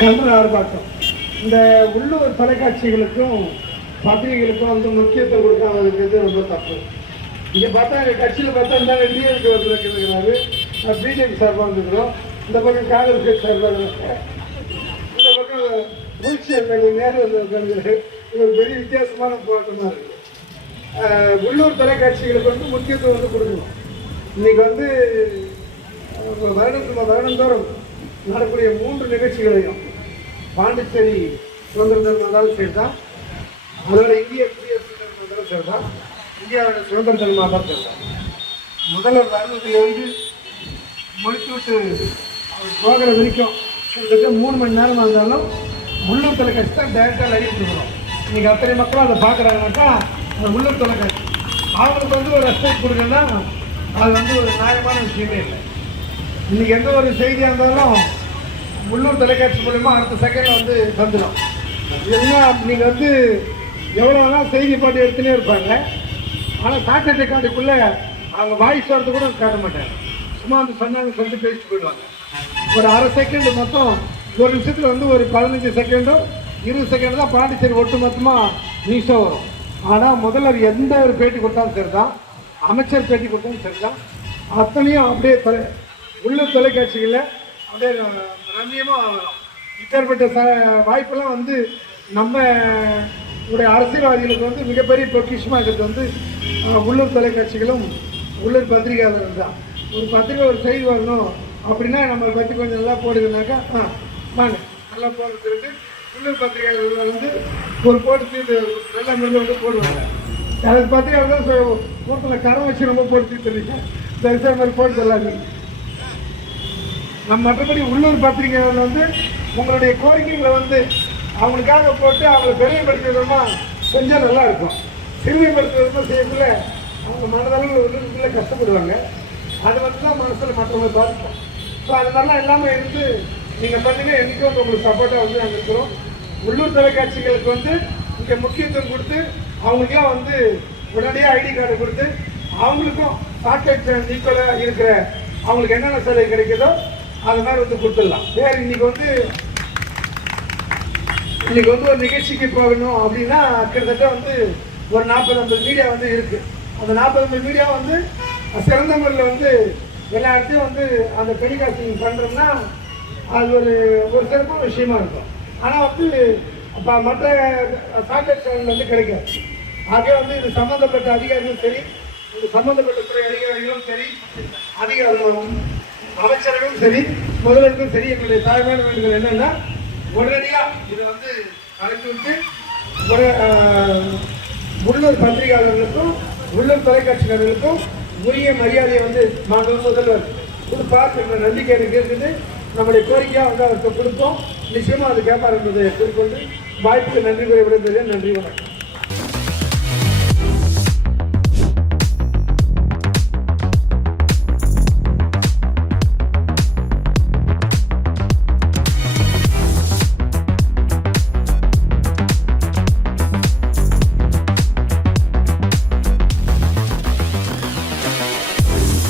கண்டன ஆர்ப்பாட்டம் இந்த உள்ளூர் தொலைக்காட்சிகளுக்கும் பத்திரிகைகளுக்கும் வந்து முக்கியத்துவம் கொடுக்காதது ரொம்ப தப்பு. இங்கே பார்த்தா எங்கள் கட்சியில் பார்த்தா இந்த டிஎம்கே இருக்கிறாரு, பிஜேபி சார்பாக வந்துருக்கிறோம், இந்த பக்கம் காங்கிரஸ் சார்பாக இந்த பக்கம் புதுச்சேரி நேரு இது ஒரு பெரிய வித்தியாசமான போராட்டமாக இருக்குது. உள்ளூர் தொலைக்காட்சிகளுக்கு வந்து முக்கியத்துவம் வந்து கொடுக்கணும். இன்னைக்கு வந்து வருடந்தோறும் நடக்கூடிய 3 நிகழ்ச்சிகளையும் பாண்டிச்சேரி சுதந்திர தினம் இருந்தாலும் சரி தான், அதோட இந்திய குடியரசு இருந்தாலும் சரி தான், இந்தியாவோட சுதந்திர தினமாக தான் சரி தான். முதல்வர் வருவதில் வந்து முடித்து விட்டு அவர் போகிற வரைக்கும் கிட்டத்தட்ட 3 மணி நேரம் இருந்தாலும் உள்ளூர் தொலைக்காட்சி தான் டேரெக்டாக லைவ் கொடுக்குறோம். இன்றைக்கி அத்தனை மக்களும் அதை பார்க்குறாங்கனாக்கா அந்த உள்ளூர் தொலைக்காட்சி அவங்களுக்கு வந்து ஒரு ரெஸ்பெக்ட் கொடுக்கணும்னா அது வந்து ஒரு நியாயமான விஷயமே இல்லை. இன்றைக்கி எந்த ஒரு செய்தியாக இருந்தாலும் உள்ளூர் தொலைக்காட்சி மூலமா அடுத்த செகண்டில் வந்து வந்துடும். இல்லைன்னா நீங்கள் வந்து எவ்வளோதான் செய்தி பாட்டு எடுத்துனே இருப்பாங்க, ஆனால் சாட்டை ரெக்கார்டுக்குள்ளே அவங்க வாய்ஸ் வரது கூட காட்ட மாட்டாங்க. சும்மா வந்து சொன்னாங்க சொல்லிட்டு பேசிட்டு போயிடுவாங்க. ஒரு அரை செகண்டு மொத்தம் ஒரு நிமிஷத்தில் வந்து ஒரு 15 செகண்டோ 20 செகண்ட் தான் பாண்டிச்சேரி ஒட்டு மொத்தமாக நியூஸாக வரும். ஆனால் முதல்வர் எந்த ஒரு பேட்டி கொடுத்தாலும் சரி தான், அமைச்சர் பேட்டி கொடுத்தாலும் சரி தான், அத்தனையும் அப்படியே உள்ளூர் தொலைக்காட்சிகளில் அப்படியே ரம்மியமாக வரும். இப்பேற்பட்ட வாய்ப்பெல்லாம் வந்து நம்ம உடைய அரசியல்வாதிகளுக்கு வந்து மிகப்பெரிய பொக்கிஷமாக இருக்கிறது வந்து உள்ளூர் தொலைக்காட்சிகளும் உள்ளூர் பத்திரிகையாளர்கள் தான். ஒரு பத்திரிகை ஒரு செய்தி வரணும் அப்படின்னா நம்ம பற்றி கொஞ்சம் நல்லா போடுதுனாக்கா வாங்க நல்லா போடுறதுக்கு உள்ளூர் பத்திரிகையாளர்கள் வந்து ஒரு போட்டு தீர்த்து நல்லா மெல்ல வந்து போடுவாங்க. எனக்கு பத்திரிகையாளர் தான் கூட்டத்தில் கரம் வச்சு ரொம்ப போட்டு தீர்த்துருங்க, தரிசன மாதிரி போட்டு சொல்லாங்க. நம்ம மற்றபடி உள்ளூர் பத்திரிகையாளர்கள் வந்து உங்களுடைய கோரிக்கைகளை வந்து அவங்களுக்காக போட்டு அவங்களை பெரியப்படுத்தி விதமா செஞ்சால் நல்லா இருக்கும். சிறுமைப்படுத்த விதமாக செய்யக்குள்ள அவங்க மனதளவில் உள்ளூருக்குள்ளே கஷ்டப்படுவாங்க. அது வந்து தான் மனசில் மற்றவங்களை பாதிக்கும். ஸோ அது நல்லா எல்லாமே இருந்து நீங்கள் பண்ணுங்க, என்றைக்கும் வந்து உங்களுக்கு சப்போர்ட்டாக வந்து நாங்கள் இருக்கிறோம். உள்ளூர் தொலைக்காட்சிகளுக்கு வந்து இங்கே முக்கியத்துவம் கொடுத்து அவங்களுக்கெல்லாம் வந்து உடனடியாக ஐடி கார்டு கொடுத்து அவங்களுக்கும் சாக்லேட் ஈக்குவலாக இருக்கிற அவங்களுக்கு என்னென்ன சேவை கிடைக்குதோ அது மாதிரி வந்து கொடுத்துடலாம். வேறு இன்னைக்கு வந்து ஒரு நிகழ்ச்சிக்கு போகணும் அப்படின்னா கிட்டத்தட்ட வந்து ஒரு 40-50 மீடியா வந்து இருக்குது. அந்த 40-50 மீடியா வந்து சிறந்த முறையில் வந்து எல்லா இடத்தையும் வந்து அந்த டெலிகாஸ்டிங் பண்ணுறோம்னா அது ஒரு சிறப்பான விஷயமா இருக்கும். ஆனால் வந்து மற்ற சாக்லேட் சேனல் வந்து கிடைக்காது. ஆகவே வந்து இது சம்மந்தப்பட்ட அதிகாரிகளும் சரி, இது சம்மந்தப்பட்ட துறை அதிகாரிகளும் சரி, அதிகாரிகளும் அமைச்சர்களும் சரி, முதல்வருக்கும் சரி, எங்களுடைய தாய்மையான வேண்டுதல் என்னன்னா உடனடியாக இதை வந்து அழைத்து விட்டு உள்ளூர் பத்திரிகையாளர்களுக்கும் உள்ளூர் தொலைக்காட்சியாளர்களுக்கும் உரிய மரியாதையை வந்து முதல்வர் கொடுப்பார் என்ற நம்பிக்கை எனக்கு இருக்குது. நம்முடைய கோரிக்கையாக வந்து அவருக்கு கொடுத்தோம். நிச்சயமாக அது கேட்பார் என்பதை குறிக்கொண்டு வாய்ப்புக்கு நன்றி கூறி விடுகிறேன். நன்றி, வணக்கம்.